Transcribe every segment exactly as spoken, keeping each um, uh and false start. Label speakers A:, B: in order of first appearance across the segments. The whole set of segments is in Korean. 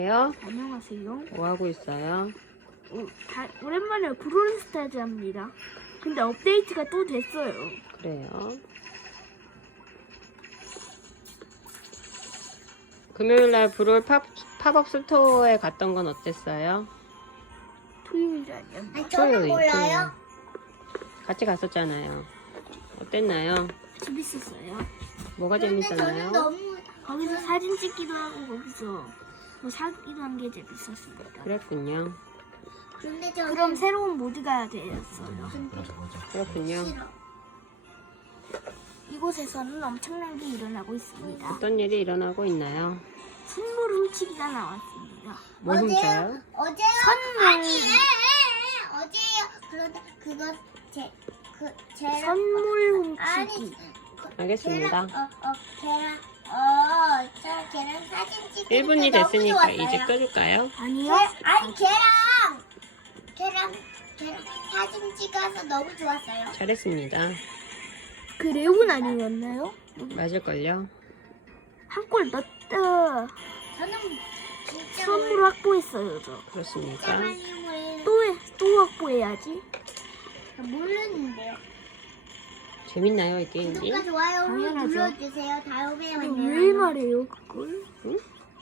A: 요?
B: 안녕하세요.
A: 뭐 하고 있어요?
B: 어, 다, 오랜만에 브롤스타즈 합니다. 근데 업데이트가 또 됐어요.
A: 그래요. 금요일날 브롤 팝, 팝업 스토어에 갔던 건 어땠어요?
B: 토요일 아니야?
C: 아니, 저는 몰라요.
A: 같이 갔었잖아요. 어땠나요?
B: 재밌었어요.
A: 뭐가
C: 근데
A: 재밌었나요?
C: 저는 너무
B: 거기서 사진 찍기도 하고 거기서 뭐 사기도 한 게 재밌었습니다.
A: 그랬군요.
C: 근데 저는
B: 그럼 새로운 모드가 되었어요.
A: 그렇군요.
C: 싫어.
B: 이곳에서는 엄청난 게 일어나고 있습니다.
A: 어떤 일이 일어나고 있나요?
B: 선물 훔치기가 나왔습니다.
A: 뭐 훔쳐요?
C: 어제요?
B: 선물.
C: 아니, 에, 에, 에, 어제요. 그런데 그건 제, 그, 제
B: 선물
C: 아니,
B: 훔치기.
C: 그,
A: 알겠습니다.
C: 걔랑, 어, 어, 걔랑, 어, 저 걔랑 사진 찍고
A: 일 분이 됐으니까 이제 끌까요?
B: 아니요?
C: 아니, 걔랑, 걔랑, 걔랑 사진 찍어서 너무 좋았어요.
A: 잘했습니다.
B: 그 레온 아니었나요?
A: 맞을걸요?
B: 한 골 넣었다.
C: 저는 진짜
B: 선물 확보했어요, 저.
A: 그렇습니까?
C: 모르,
B: 또, 해, 또 확보해야지.
C: 모르는데요.
A: 재밌나요, 이 게임이?
C: 구독과 좋아요
B: 당연하죠.
C: 눌러주세요. 다음에
B: 근데
C: 만나요.
B: 왜 말해요, 그걸?
A: 응?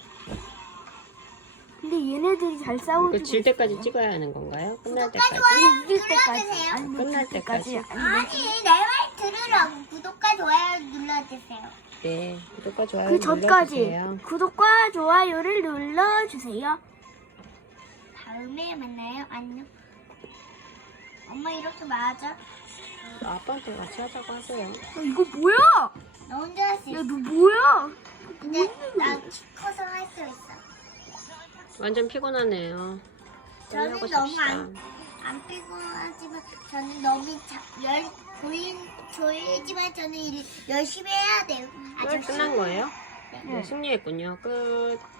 B: 근데 얘네들이 잘 싸우고
A: 이거 질 때까지 찍어야 하는 건가요? 끝날
C: 구독과
A: 때까지?
C: 좋아요
B: 이길 때까지.
C: 눌러주세요.
B: 아니, 뭐
A: 끝날
B: 이길 때까지.
A: 때까지.
B: 아니,
C: 아니, 내 말 들으라고. 구독과 좋아요 눌러주세요.
A: 네, 구독과 좋아요
B: 그 전까지
A: 눌러주세요.
B: 구독과 좋아요를 눌러주세요.
C: 다음에 만나요. 안녕. 엄마 이렇게 맞아?
A: 아빠한테 같이 하자고 하세요.
B: 어, 이거 뭐야?
C: 너 혼자 할 수
B: 야,
C: 있어.
B: 너 뭐야?
C: 근데 나 키 커서 할 수 있어.
A: 완전 피곤하네요.
C: 저는
A: 끝나고
C: 너무
A: 잡시다.
C: 안, 안 피곤하지만 저는 너무 자, 열, 졸린, 졸리지만 저는 일, 열심히 해야 돼요.
A: 끝, 끝난 거예요?
C: 네.
A: 네, 승리했군요. 끝.